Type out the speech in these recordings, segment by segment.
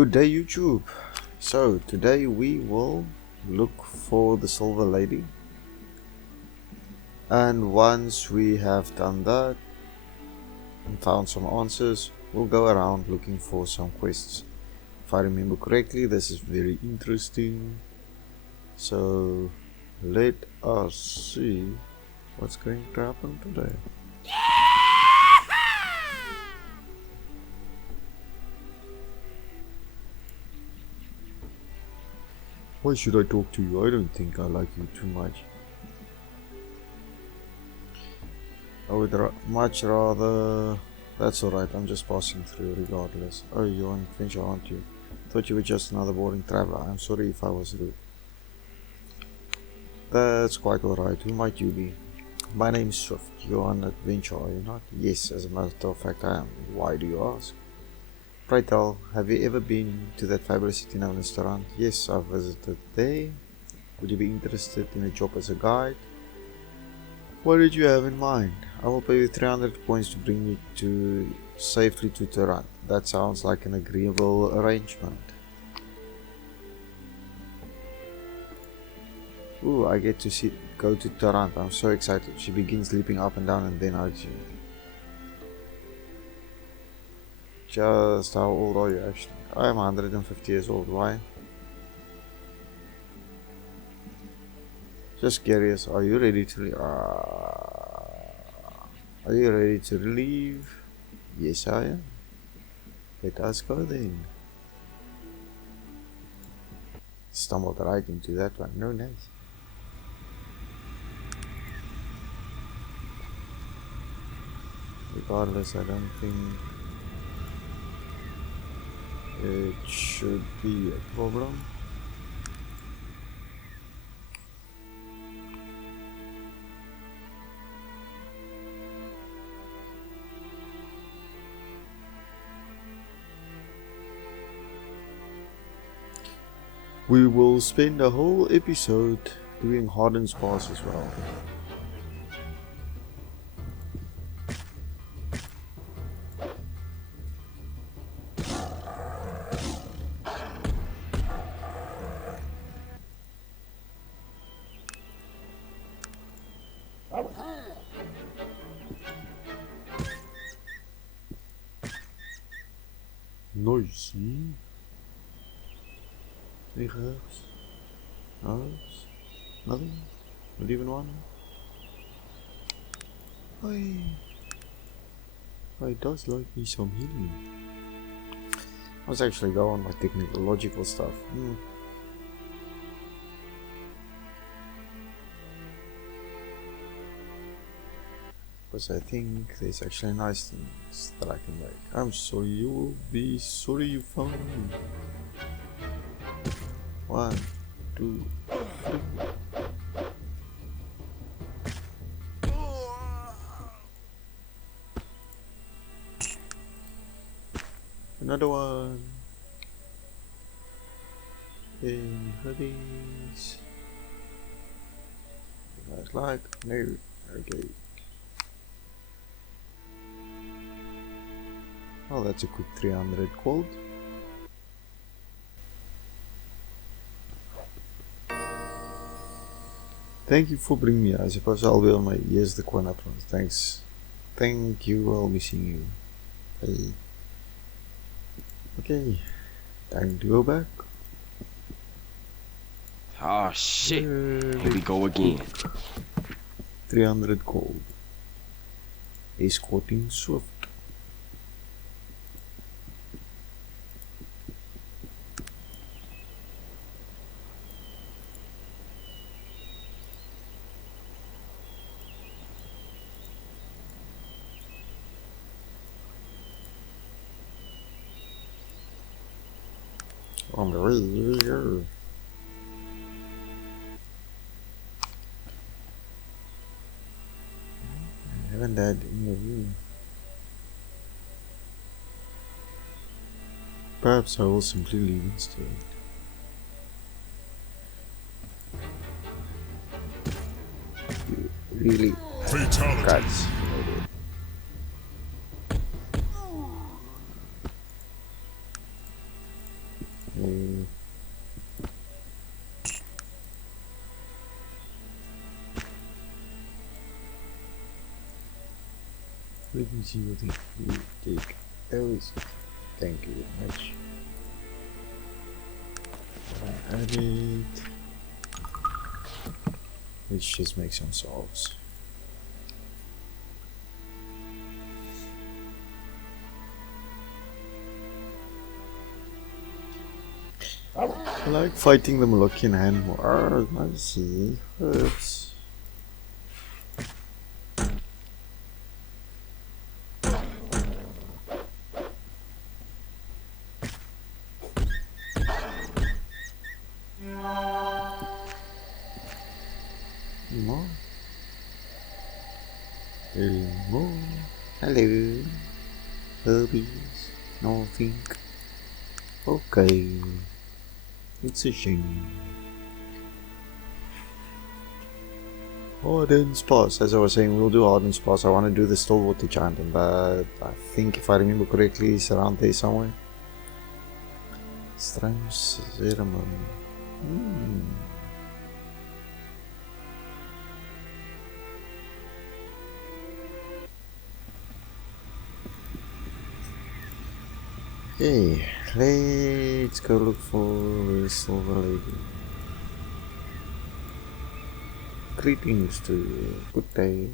Good day YouTube. So today we will look for the silver lady, and once we have done that and found some answers, we'll go around looking for some quests. If I remember correctly, this is very interesting, so let us see what's going to happen today. Why should I talk to you? I don't think I like you too much. I would much rather... That's alright, I'm just passing through regardless. Oh, you're on adventure, aren't you? Thought you were just another boring traveler. I'm sorry if I was rude. That's quite alright. Who might you be? My name is Swyft. You're on adventure, are you not? Yes, as a matter of fact I am. Why do you ask? Pray tell, have you ever been to that fabulous city known as Tarant? Yes, I've visited there. Would you be interested in a job as a guide? What did you have in mind? I will pay you 300 coins to bring me safely to Tarant. That sounds like an agreeable arrangement. Ooh, I get to go to Tarant. I'm so excited. She begins leaping up and down and then hugs you. Just how old are you actually? I am 150 years old. Why? Just curious. Are you ready to leave? Are you ready to leave? Yes, I am. Let us go then. Stumbled right into that one. No, nice. Regardless, I don't think it should be a problem. We will spend a whole episode doing Harden's Pass as well. Nice. Any herbs? Herbs? Nothing? Not even one? I does like me some healing. Let's actually go on my technical logical stuff. Because I think there's actually nice things that I can make. I'm sorry, you will be sorry you found me. 1, 2, 3. Another one. In hoodies. You guys like? No. Okay. Oh, that's a quick 300 gold. Thank you for bringing me. I suppose I'll be on my... Here's the coin up front. Thanks. Thank you. I'll be seeing you. Hey. Okay. Time to go back. Oh shit. Here we go again. 300 gold. Escorting Swyft. On the way here. I haven't had any of you. Perhaps I will simply leave instead. Really? Fatality. Guys. Let me see what you take. Oh, thank you very much. Add it. Let's just make some salves. I like fighting the Molokian hand more. I see. Herbs. More. More. Hello. Herbies. Nothing. Okay. It's a shame. Hardened spots. As I was saying, we'll do hardened spots. I want to do the Stillwater chanting, but I think if I remember correctly, it's around there somewhere. Strange ceremony. Okay, let's go look for the Silver Lady. Greetings to you. Good day.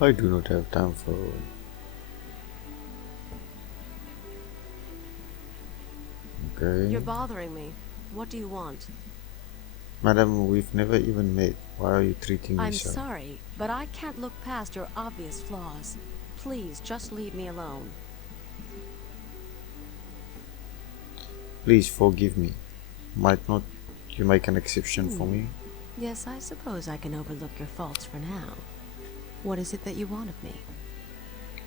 I do not have time for... Okay. You're bothering me. What do you want? Madam, we've never even met. Why are you treating me so? I'm sorry, but I can't look past your obvious flaws. Please, just leave me alone. Please forgive me. Might not you make an exception for me? Yes, I suppose I can overlook your faults for now. What is it that you want of me?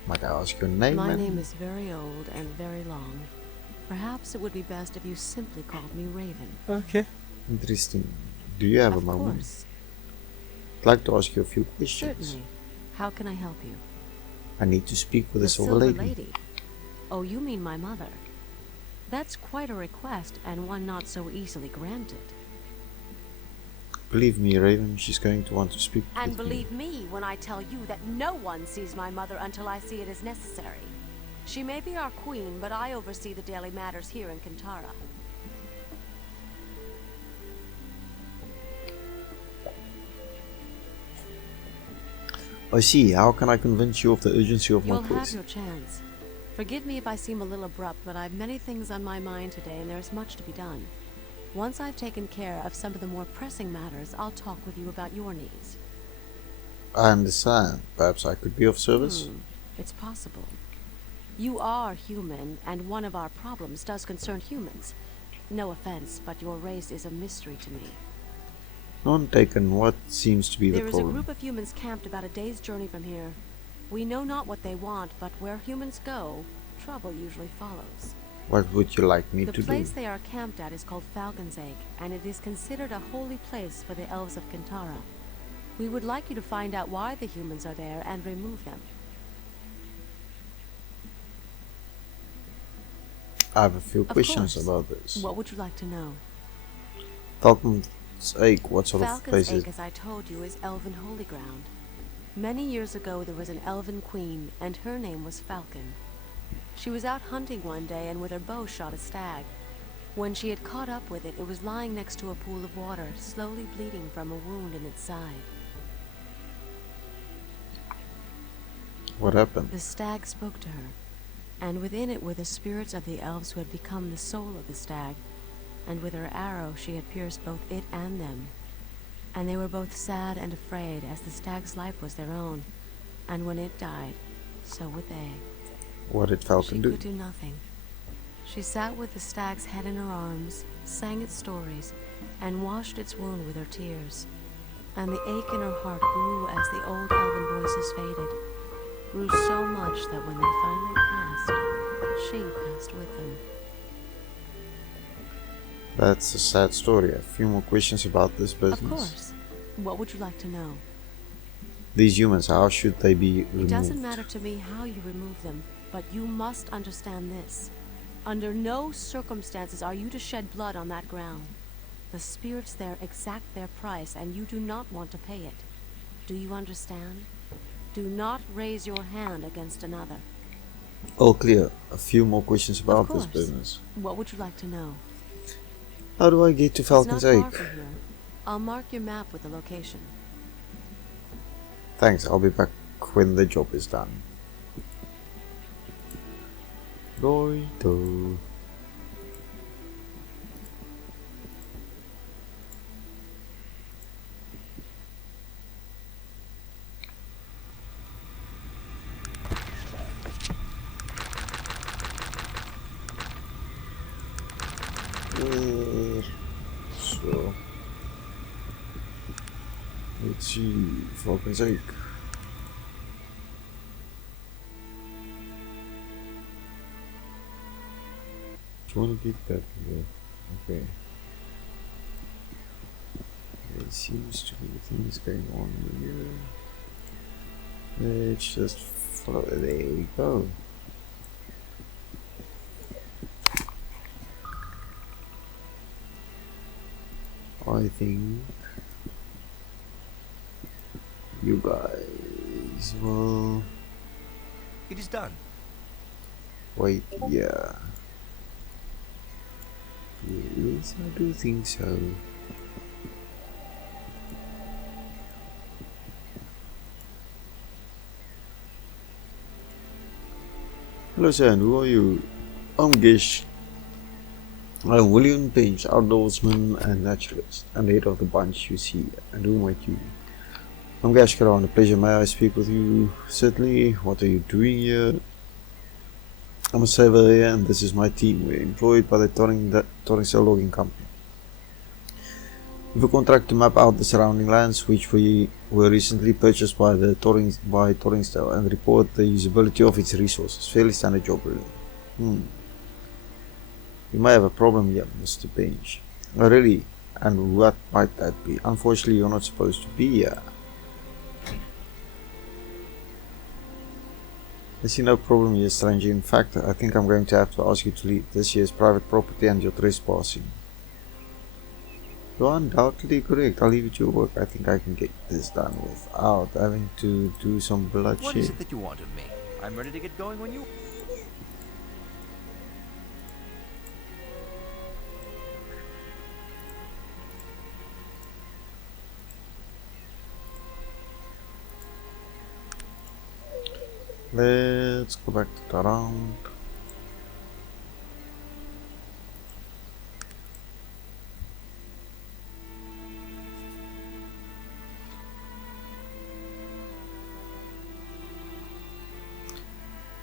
Might I ask your name? My name is very old and very long. Perhaps it would be best if you simply called me Raven. Okay. Interesting. Do you have a moment? Of course. I'd like to ask you a few questions. Certainly. How can I help you? I need to speak with the Silver Lady. Oh, you mean my mother. That's quite a request, and one not so easily granted. Believe me, Raven, she's going to want to speak with And me. believe me when I tell you that no one sees my mother until I see it as necessary. She may be our queen, but I oversee the daily matters here in Quintarra. I see. How can I convince you of the urgency of my You'll have quest? your chance. Forgive me if I seem a little abrupt, but I've many things on my mind today, and there's much to be done. Once I've taken care of some of the more pressing matters, I'll talk with you about your needs. I understand. Perhaps I could be of service? It's possible. You are human, and one of our problems does concern humans. No offense, but your race is a mystery to me. None taken. What seems to be the There is a problem? group of humans camped about a day's journey from here. We know not what they want, but where humans go, trouble usually follows. What would you like me The to place do? they are camped at is called Falcon's Egg, and it is considered a holy place for the elves of Quintarra. We would like you to find out why the humans are there and remove them. I have a few Of questions course. about this. What would you like to know? Falcon's Egg, what sort of place Falcon's is Egg, as I told you, is elven holy ground. Many years ago there was an elven queen, and her name was Falcon. She was out hunting one day and with her bow shot a stag. When she had caught up with it, it was lying next to a pool of water, slowly bleeding from a wound in its side. What happened? The stag spoke to her, and within it were the spirits of the elves who had become the soul of the stag, and with her arrow she had pierced both it and them. And they were both sad and afraid, as the stag's life was their own, and when it died, so would they. What did Falcon She do? could do nothing. She sat with the stag's head in her arms, sang its stories, and washed its wound with her tears. And the ache in her heart grew as the old elven voices faded, grew so much that when they finally passed, she passed with them. That's a sad story. A few more questions about this business. Of course. What would you like to know? These humans, how should they be It removed? doesn't matter to me how you remove them, but you must understand this. Under no circumstances are you to shed blood on that ground. The spirits there exact their price, and you do not want to pay it. Do you understand? Do not raise your hand against another. All clear. A few more questions about this Of course. business. What would you like to know? How do I get to Falcon's It's not far Egg? from here. I'll mark your map with the location. Thanks, I'll be back when the job is done. Righto. So let's see, Falcon's Egg. Just want to get that here. Okay. There seems to be things going on here. Let's just follow. There we go. I think you guys will It is done. wait here. Yes, I do think so. Hello sir, and who are you? I'm Gish. I'm William Pinch, outdoorsman and naturalist, and head of the bunch you see. And who might you be? I'm Gashkaran, a pleasure. May I speak with you? Certainly. What are you doing here? I'm a surveyor here, and this is my team. We're employed by the Torringstone Logging Company. We have a contract to map out the surrounding lands, which we were recently purchased by Torringstone, and report the usability of its resources. Fairly standard job, really. You may have a problem here, Mr. Pinch. Oh, really? And what might that be? Unfortunately, you're not supposed to be here. I see no problem here, stranger. In fact, I think I'm going to have to ask you to leave. This here is private property and you're trespassing. You're undoubtedly correct. I'll leave it to your work. I think I can get this done without having to do some bloodshed. What is it that you want of me? I'm ready to get going when you... Let's go back to Tarant.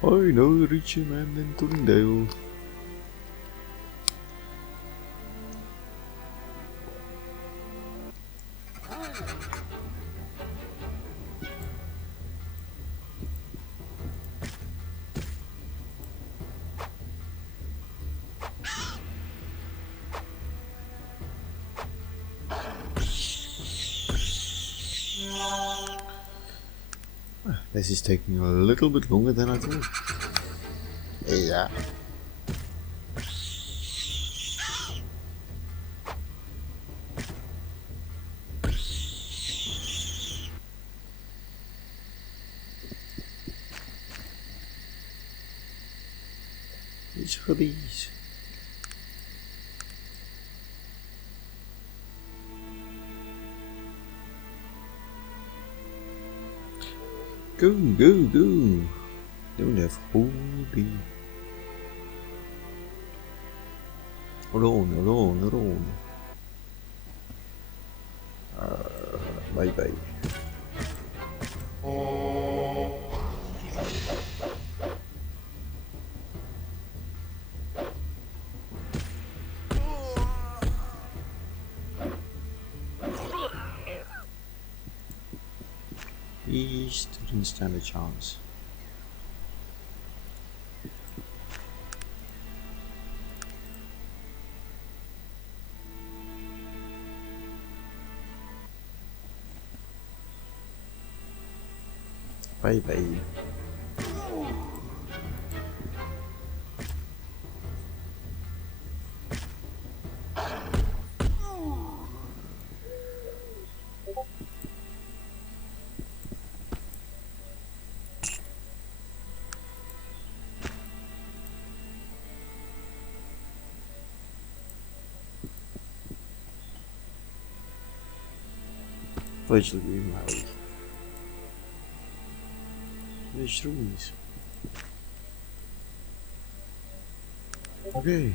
I know richer man than Torringdale. This is taking a little bit longer than I thought. Yeah. Which are these? Go, go, go! Don't have holy. Alone. Bye bye. These didn't stand a chance. Bye bye. Which will be married. Which rooms? Okay.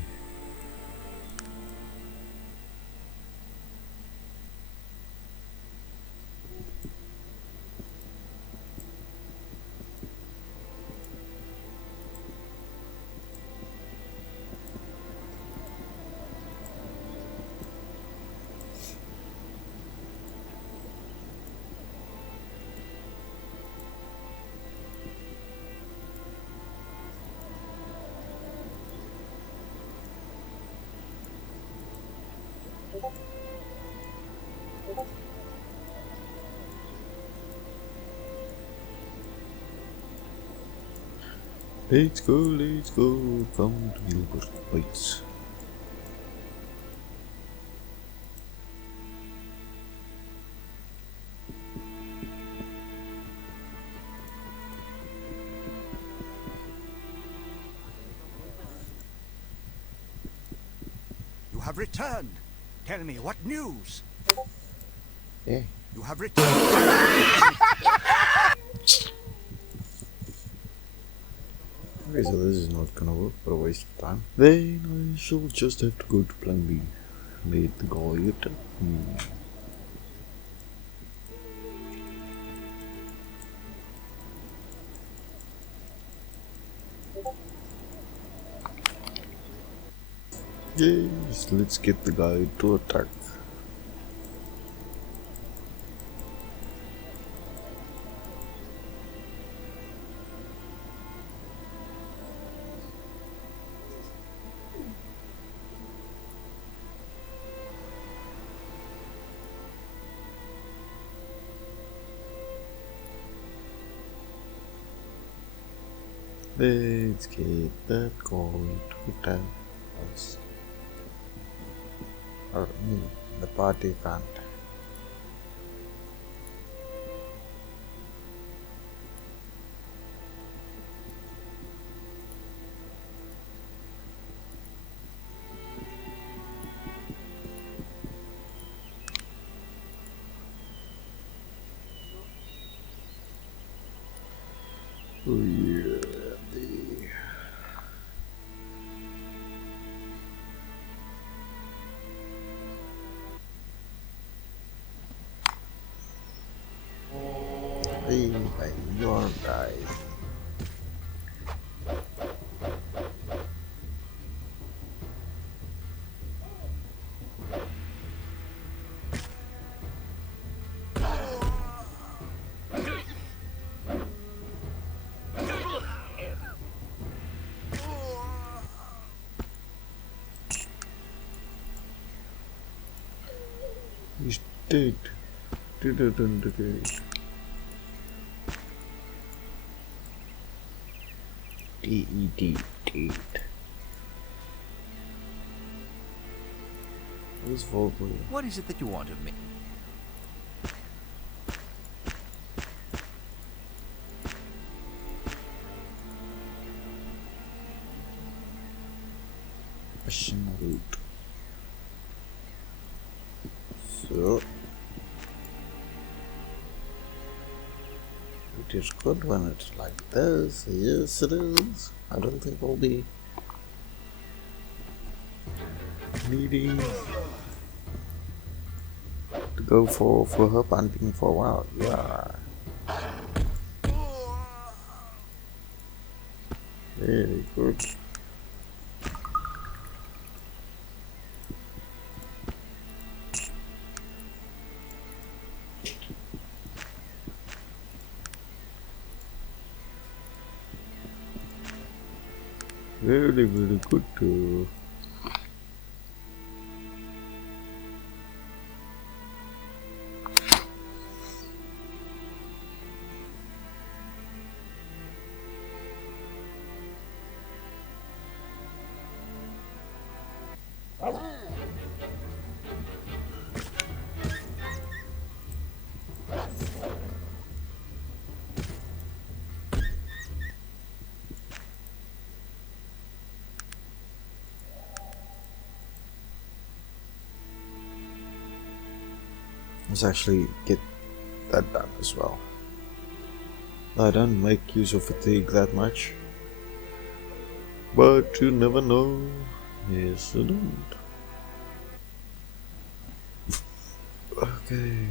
Let's go, come to Gilbert Heights. You have returned. Tell me, what news? Yeah. You have returned. Okay, so this is not gonna work, but a waste of time. Then I shall just have to go to plan B. Let the guy attack me. Yes, let's get the guy to attack. Let's get that guy to attack us. Or me, the party can't. Oh yeah, hey, you're right. He's dead. D-E-D, dead. Who's Volvo? What is it that you want of me? Question route. So it is good when it's like this. Yes, it is. I don't think I'll be needing to go for herb hunting for a while. Yeah. Very good. Very, very good too. Let's actually get that done as well. I don't make use of fatigue that much, but you never know. Yes, I don't. Okay.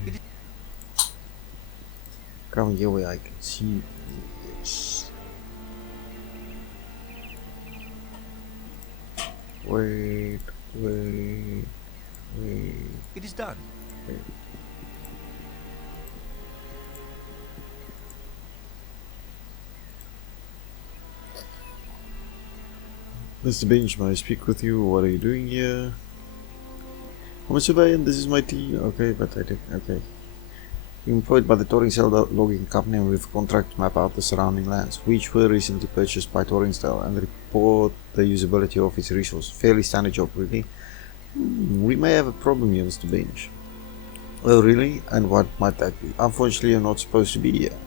Come here where I can see. Yes. Wait. It is done. Wait. Mr. Bench, may I speak with you? What are you doing here? I'm a surveyor and this is my team. Okay, but I did. Okay. Employed by the Torringsdale Logging Company and with a contract to map out the surrounding lands, which were recently purchased by Torringsdale, and report the usability of its resource. Fairly standard job, really. We may have a problem here, Mr. Bench. Oh, really? And what might that be? Unfortunately, you're not supposed to be here.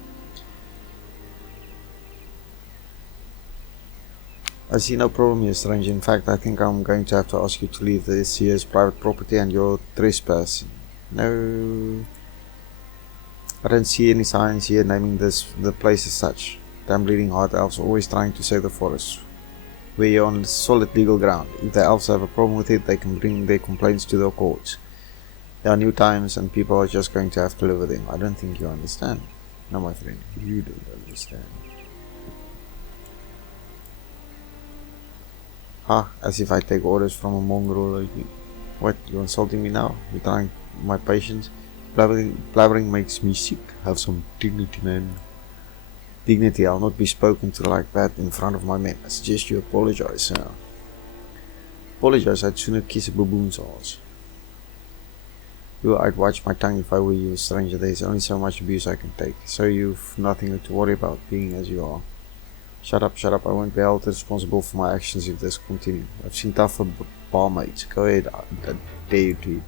I see no problem here, stranger. In fact, I think I'm going to have to ask you to leave this here as private property and you're trespassing. No. I don't see any signs here naming the place as such. Damn bleeding heart elves are always trying to save the forest. We're on solid legal ground. If the elves have a problem with it, they can bring their complaints to the courts. There are new times and people are just going to have to live with them. I don't think you understand. No, my friend, you don't understand. As if I take orders from a mongrel like you. What, you're insulting me now? You're trying my patience? Blabbering makes me sick. Have some dignity, man. Dignity, I'll not be spoken to like that in front of my men. I suggest you apologize. Apologize, I'd sooner kiss a baboon's ass. I'd watch my tongue if I were you, stranger. There's only so much abuse I can take. So you've nothing to worry about, being as you are. Shut up, I won't be held responsible for my actions if this continues. I've seen tougher barmaids. Go ahead, I dare you to eat me.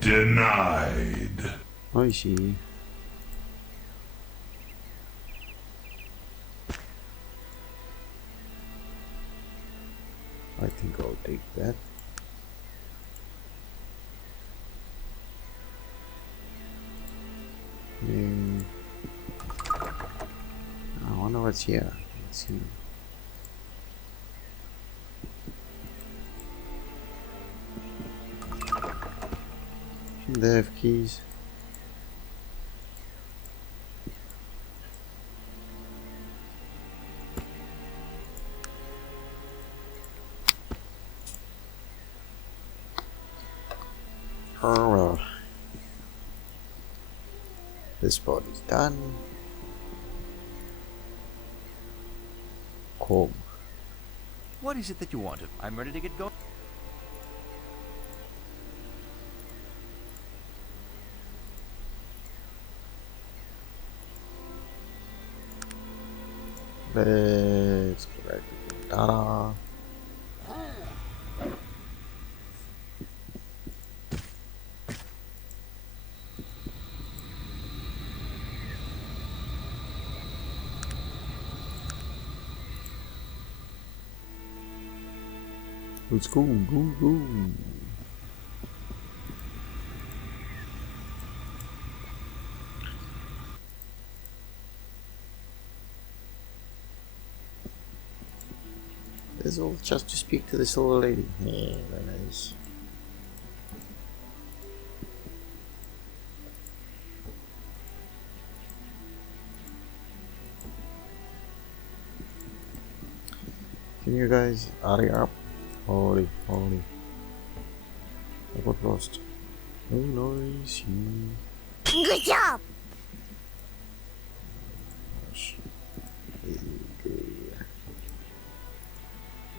Denied. I see. I think I'll take that. I wonder what's here. Let's see. Shouldn't they have keys? Oh well. This part is done. Cool. What is it that you wanted? I'm ready to get going. Let's go back to Quintarra. Let's go. This is all just to speak to this little lady. Yeah, very nice. Can you guys hurry up? Holy. I got lost. Oh, nice. Good job!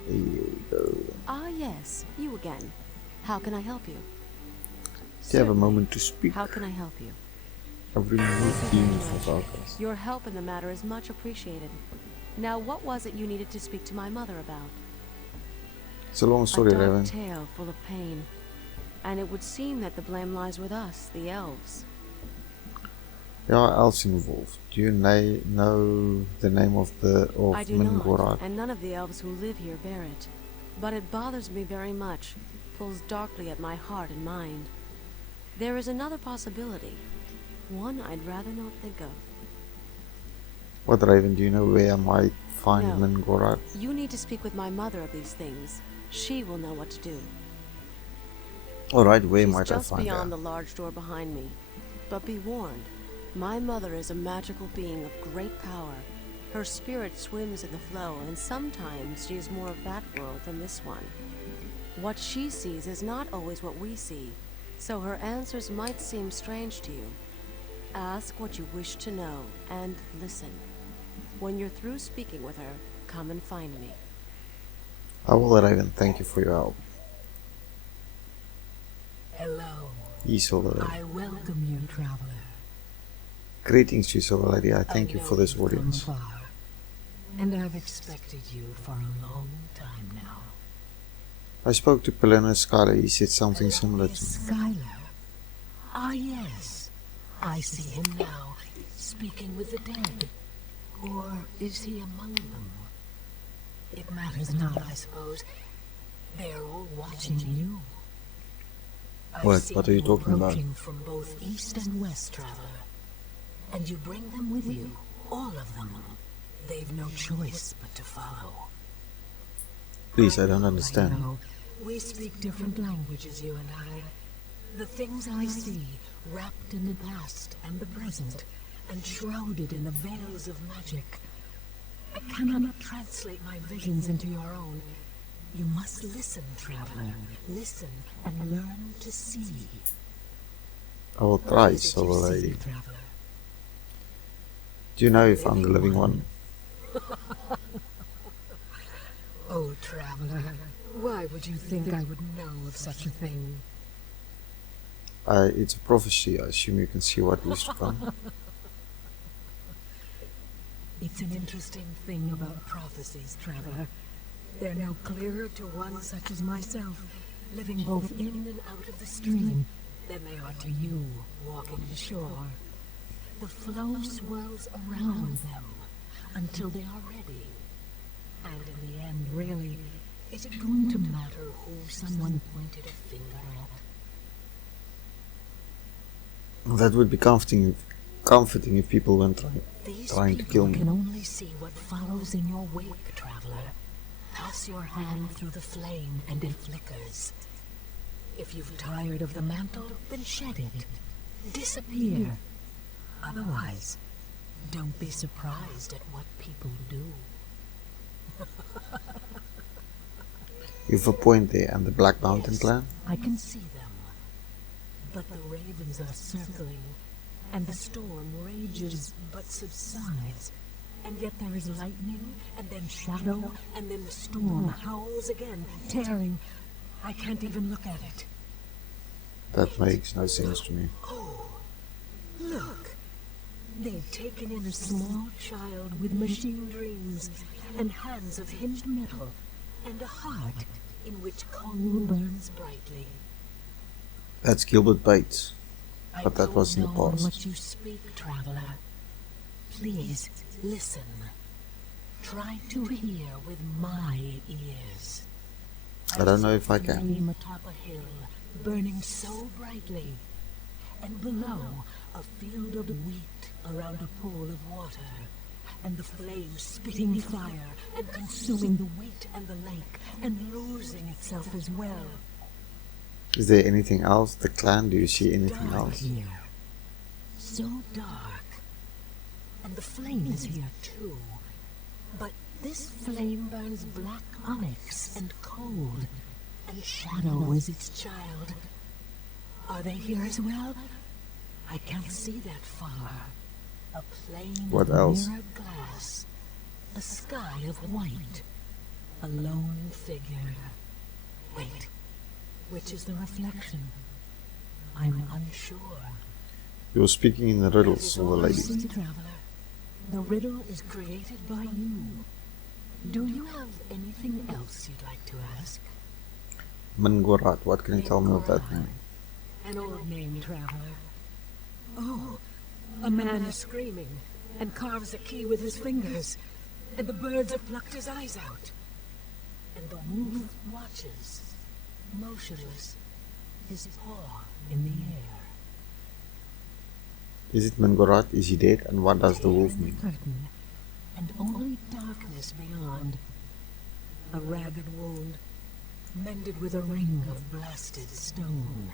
There you go. Ah, yes, you again. How can I help you? Do you have a moment to speak? How can I help you? I've removed demons from Sarkas. Your help in the matter is much appreciated. Now, what was it you needed to speak to my mother about? It's a long story, a dark Raven. tale full of pain. And it would seem that the blame lies with us, the elves. There are elves involved. Do you know the name of I do not, Mingorat? and none of the elves who live here bear it. But it bothers me very much, pulls darkly at my heart and mind. There is another possibility, one I'd rather not think of. What, Raven, do you know where I might find No. Mingorat? You need to speak with my mother of these things. She will know what to do. Alright, where She's might I just find beyond her? the large door behind me. But be warned, my mother is a magical being of great power. Her spirit swims in the flow, and sometimes she is more of that world than this one. What she sees is not always what we see, so her answers might seem strange to you. Ask what you wish to know, and listen. When you're through speaking with her, come and find me. I will, Raven. Thank you for your help. Hello. Yes, Silver Lady. I welcome you, traveler. Greetings to you, Silver Lady. I thank you know for this you've come audience. far, and I've expected you for a long time now. I spoke to Pelena Skylar. He said something similar to me. Skylar? Ah, yes. I see him now, speaking with the dead. Or is he among them? It matters not, I suppose. They're all watching you. What are you talking about? Approaching from both east and west, traveler. And you bring them with you, all of them. They've no choice but to follow. Please, I don't I understand. know. We speak different languages, you and I. The things I see, wrapped in the past and the present, and shrouded in the veils of magic. I cannot translate my visions into your own. You must listen, traveler. Listen and learn to see. I will What try, is it you Silver see, Lady. traveler? Do you know if I'm the living one? Oh, traveler, why would you think I would know of such a thing? It's a prophecy. I assume you can see what is to come. It's an interesting thing about prophecies, traveler. They're no clearer to one such as myself, living both in and out of the stream, than they are to you, walking the shore. The flow swirls around them until they are ready. And in the end, really, is it going to matter who someone pointed a finger at? That would be comforting if people weren't These trying to people kill me. can only see what follows in your wake, traveler. Pass your hand through the flame and it flickers. If you've tired of the mantle, then shed it. Disappear. Otherwise, don't be surprised at what people do. You've a point there, and the Black Mountain Yes, clan? I can see them. But the ravens are circling, and the storm rages but subsides. And yet there is lightning, and then shadow, and then the storm howls again, tearing. I can't even look at it. That makes no sense to me. Oh, look. They've taken in a small child with machine dreams, and hands of hinged metal, and a heart in which coal burns brightly. That's Gilbert Bates. I But that don't was in the know past. what you speak, traveler. Please, listen. Try to hear with my ears. I don't know if I see can. flame atop a hill, burning so brightly. And below, a field of wheat around a pool of water. And the flame spitting fire and consuming the wheat and the lake and losing itself as well. Is there anything else? The clan? Do you see anything Dark else? here. So dark. And the flame is here too. But this flame burns black onyx and cold. And shadow is its child. Are they here as well? I can't see that far. A plane What of else? mirrored glass. A sky of white. A lone figure. Wait. Which is the reflection? I'm unsure. You're speaking in the That riddles, is Silver all I Lady. see, traveler. The riddle is created by you. Do you have anything else you'd like to ask? Mangorat, what can you tell me of that name? An old name, traveler. Oh, a man is screaming and carves a key with his fingers, and the birds have plucked his eyes out. And the wolf watches, motionless, his paw in the air. Is it Mangorat? Is he dead? And what does the wolf mean? Curtain, and only darkness beyond. A ragged wound, mended with a ring of blasted stone.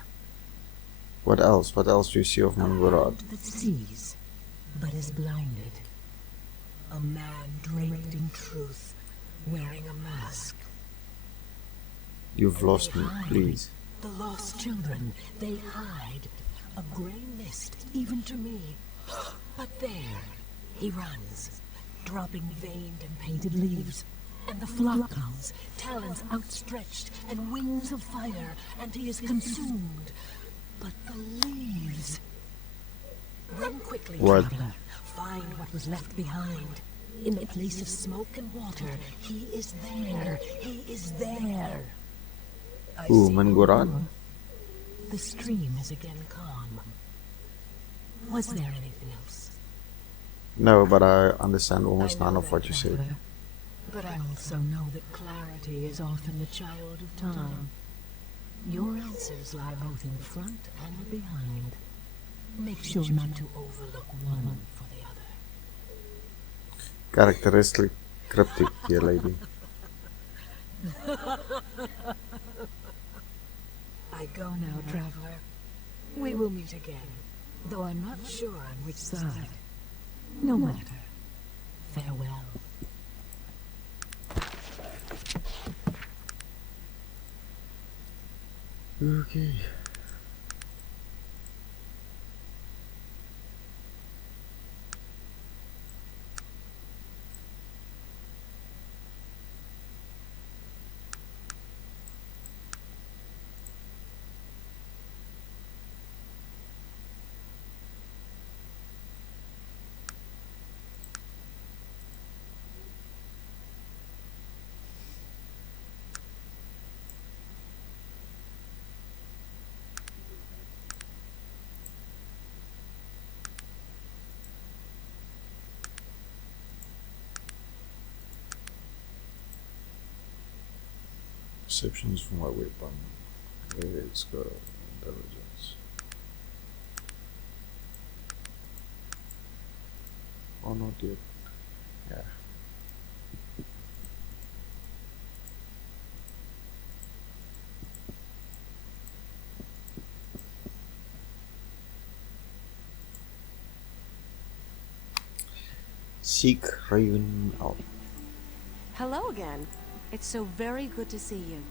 What else? What else do you see of A Mangorat? hand that sees, but is blinded. A man draped in truth, wearing a mask. You've lost me, please. The lost children, they hide. A grey mist, even to me. But there, he runs, dropping veined and painted leaves. And the flock comes, talons outstretched, and wings of fire, and he is consumed. But the leaves... Run quickly, What? traveler. Find what was left behind. In the place of smoke and water, he is there. He is there. I Who, see Mangorat? more. The stream is again calm. Was there anything else? No, but I understand I almost know none of that, what you said. traveler. But I also know that clarity is often the child of time. Your answers lie both in front and behind. Make sure not to overlook one for the other. Characteristic cryptic, dear lady. I go now, traveler. We will meet again, though I'm not sure on which side. No matter. Farewell. Okay. Perceptions for my weapon. It's got intelligence. Oh, not yet. Yeah. Seek Raven out. Hello again. It's so very good to see you.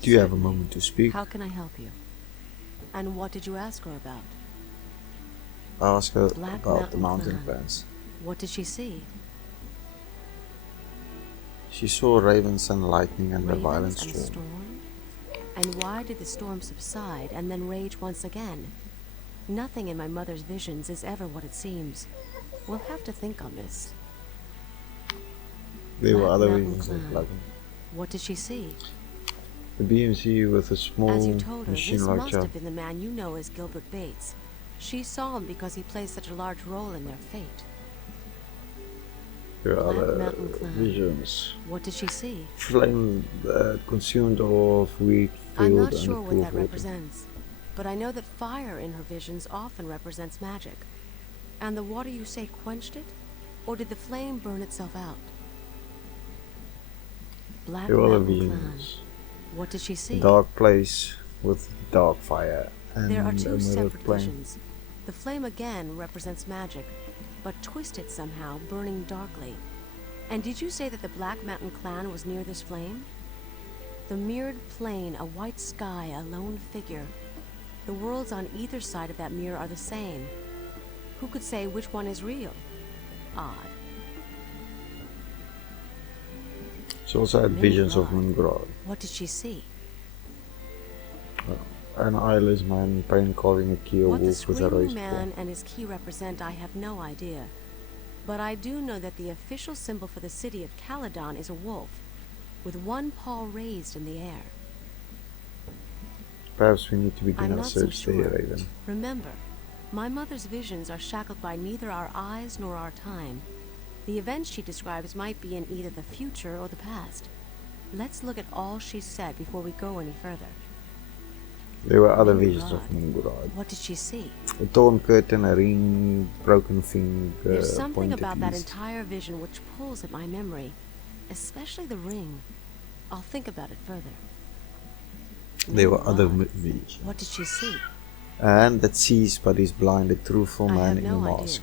Do you have a moment to speak? How can I help you? And what did you ask her about? Ask her Black about the Mountain mountain Clan. clans. What did she see? She saw ravens and lightning and a Ravens violent and a storm. storm? And why did the storm subside and then rage once again? Nothing in my mother's visions is ever what it seems. We'll have to think on this. There were Black other Mountain ravens and Clan. lightning. What did she see? The BMC with a small As you told her, this machine-like must child. have been the man you know as Gilbert Bates. She saw him because he plays such a large role in their fate. There are Black other Mountain Clan. visions. What did she see? Flame that consumed all of wheat I'm field not and sure a what pool that of water. represents, but I know that fire in her visions often represents magic. And the water you say quenched it? Or did the flame burn itself out? Black There were other Mountain Clan. visions. What did she A see? dark place with dark fire and There are a two mirrored separate plane. visions. The flame again represents magic, but twisted somehow, burning darkly. And did you say that the Black Mountain Clan was near this flame? The mirrored plane, a white sky, a lone figure. The worlds on either side of that mirror are the same. Who could say which one is real? Odd. She also had Maybe visions of not. Mangrove. What did she see? An eyeless man pain carving a key, a What the wolf with a screaming raised man paw. and his key represent, I have no idea. But I do know that the official symbol for the city of Caledon is a wolf. with one paw raised in the air. Perhaps we need to begin I'm our not so search there, sure. Raven. Remember, my mother's visions are shackled by neither our eyes nor our time. The events she describes might be in either the future or the past. Let's look at all she said before we go any further. There were other Mingrad. visions of Mingrad. What did she see? A torn curtain, a ring, broken finger, There's something pointed about that east. entire vision which pulls at my memory, especially the ring. I'll think about it further. There were other Mingrad. visions. What did she see? A hand that sees but is blind, a truthful I man have in no a idea. mask.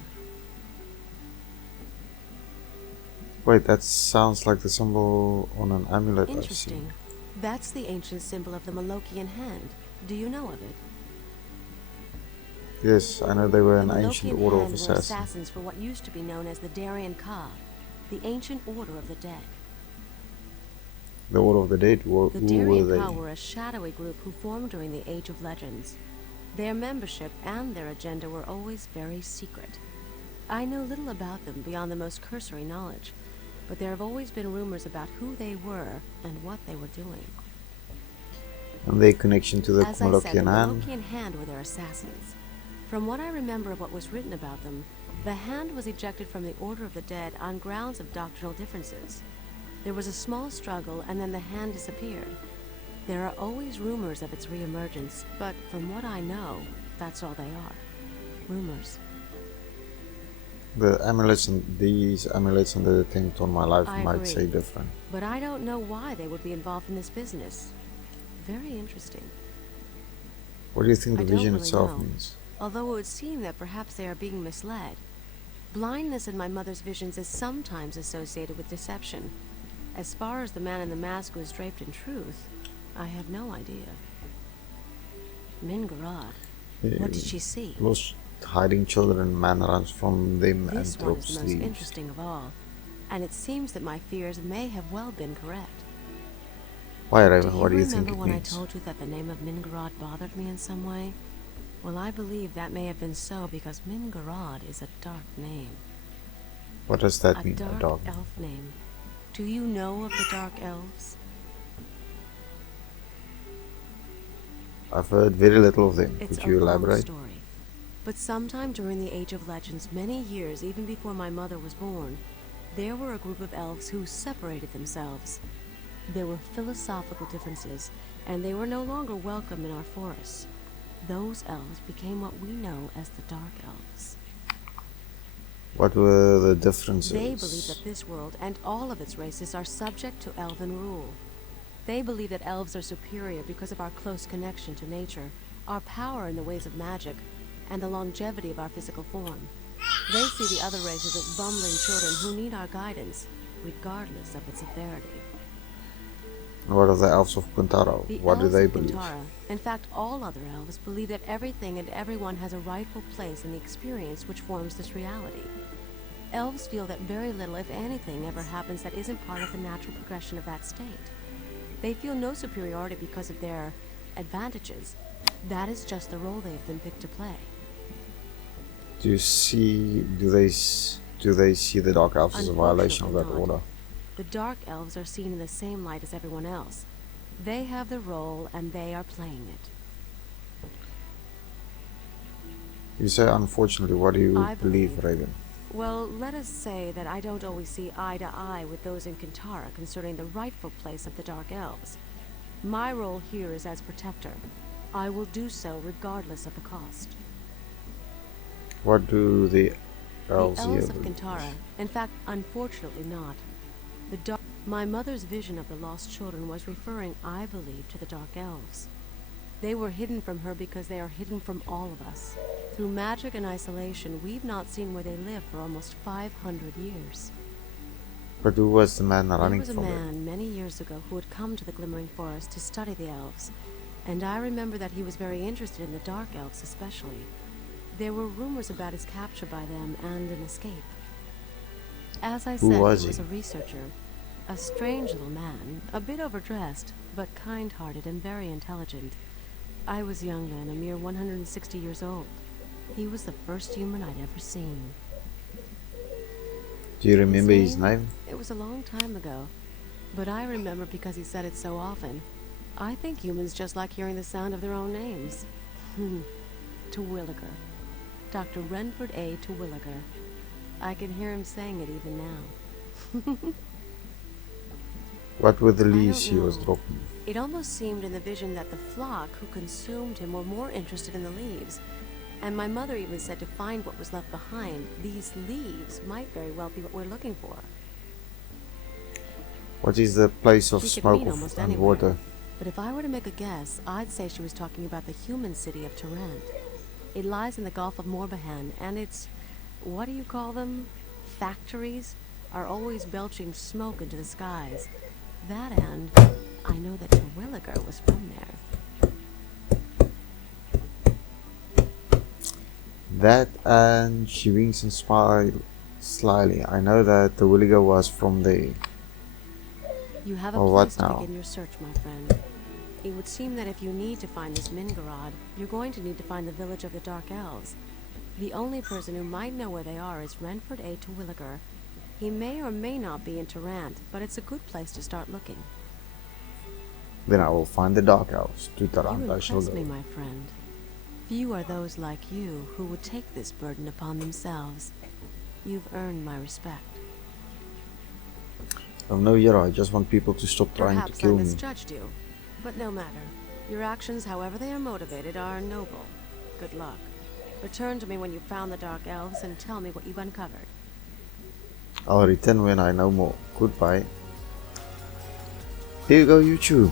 Wait, that sounds like the symbol on an amulet I've Interesting. seen. That's the ancient symbol of the Malokian hand. Do you know of it? Yes, I know they were an The ancient Malokian order of hand were assassins. assassins for what used to be known as the Darien Ka, the ancient order of the dead. The Order of the Dead, The who were Darien they? Ka were a shadowy group who formed during the Age of Legends. Their membership and their agenda were always very secret. I know little about them beyond the most cursory knowledge, but there have always been rumors about who they were and what they were doing. And their connection to the As I said, the Malokian hand. Malokian hand were their assassins. From what I remember of what was written about them, the hand was ejected from the Order of the Dead on grounds of doctrinal differences. There was a small struggle, and then the hand disappeared. There are always rumors of its reemergence, but from what I know, that's all they are. Rumors. The amulets and these amulets and the attempt on my life I might agree. say different. But I don't know why they would be involved in this business. Very interesting. What do you think I the don't vision really itself know. means? Although it would seem that perhaps they are being misled. Blindness in my mother's visions is sometimes associated with deception. As far as the man in the mask was draped in truth, I have no idea. Mingarad, what did she see? Lost hiding children, man runs from them This and one drops is the most leaves. interesting of all, and it seems that my fears may have well been correct. Why, Raven? What do you think remember it when means? I told you that the name of Mingarad bothered me in some way? Well, I believe that may have been so because Mingarad is a dark name. What does that A mean, dark a dog? elf name. Do you know of the dark elves? I've heard very little of them. It's Could a you long elaborate? story. But sometime during the Age of Legends, many years even before my mother was born, there were a group of elves who separated themselves. There were philosophical differences, and they were no longer welcome in our forests. Those elves became what we know as the Dark Elves. What were the differences? They believe that this world and all of its races are subject to elven rule. They believe that elves are superior because of our close connection to nature, our power in the ways of magic, and the longevity of our physical form. They see the other races as bumbling children who need our guidance, regardless of its severity. What of the elves of Quintarra? The What do elves they of believe? Quintarra, in fact all other elves, believe that everything and everyone has a rightful place in the experience which forms this reality. Elves feel that very little, if anything, ever happens that isn't part of the natural progression of that state. They feel no superiority because of their advantages. That is just the role they have been picked to play. Do they see the Dark Elves as a violation of that Unfortunately not. order? The Dark Elves are seen in the same light as everyone else. They have the role, and they are playing it. You say unfortunately, what do you I believe, believe- Raven? Well, let us say that I don't always see eye to eye with those in Quintarra concerning the rightful place of the Dark Elves. My role here is as protector. I will do so regardless of the cost. What do the elves The here elves of believe? Quintarra, in fact, unfortunately not. My mother's vision of the lost children was referring, I believe, to the Dark Elves. They were hidden from her because they are hidden from all of us. Through magic and isolation, we've not seen where they live for almost 500 years. But who was the man There running was a from man them? many years ago who had come to the Glimmering Forest to study the elves, and I remember that he was very interested in the Dark Elves especially. There were rumors about his capture by them and an escape. As I Who said, was he was he? a researcher. A strange little man, a bit overdressed, but kind-hearted and very intelligent. I was young then, a mere 160 years old. He was the first human I'd ever seen. Do you remember his name? name? It was a long time ago. But I remember because he said it so often. I think humans just like hearing the sound of their own names. Terwilliger. Dr. Renford A. Terwilliger. I can hear him saying it even now. What were the I leaves don't he was know. dropping? It almost seemed in the vision that the flock who consumed him were more interested in the leaves. And my mother even said to find what was left behind, these leaves might very well be what we're looking for. What is the place of She could smoke mean of, almost and anywhere. water? But if I were to make a guess, I'd say she was talking about the human city of Tarant. It lies in the Gulf of Morbihan, and its, what do you call them? Factories are always belching smoke into the skies. That and I know that Terwilliger was from there. That and she winks and smiles slyly. I know that the Williger was from there. You have a Well, what place to now? begin your search, my friend. It would seem that if you need to find this Mingarod, you're going to need to find the village of the Dark Elves. The only person who might know where they are is Renford A. Terwilliger. He may or may not be in Tarant, but it's a good place to start looking. Then I will find the Dark Elves. To You Tarant I shall impress me, go. my friend. Few are those like you who would take this burden upon themselves. You've earned my respect. I'm no hero, I just want people to stop trying to Perhaps I kill me. misjudged you, but no matter. Your actions, however they are motivated, are noble. Good luck. Return to me when you've found the Dark Elves and tell me what you've uncovered. I'll return when I know more. Goodbye. Here you go, YouTube.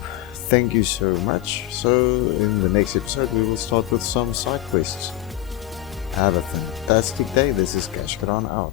Thank you so much. So in the next episode we will start with some side quests. Have a fantastic day. This is Cashkaran out.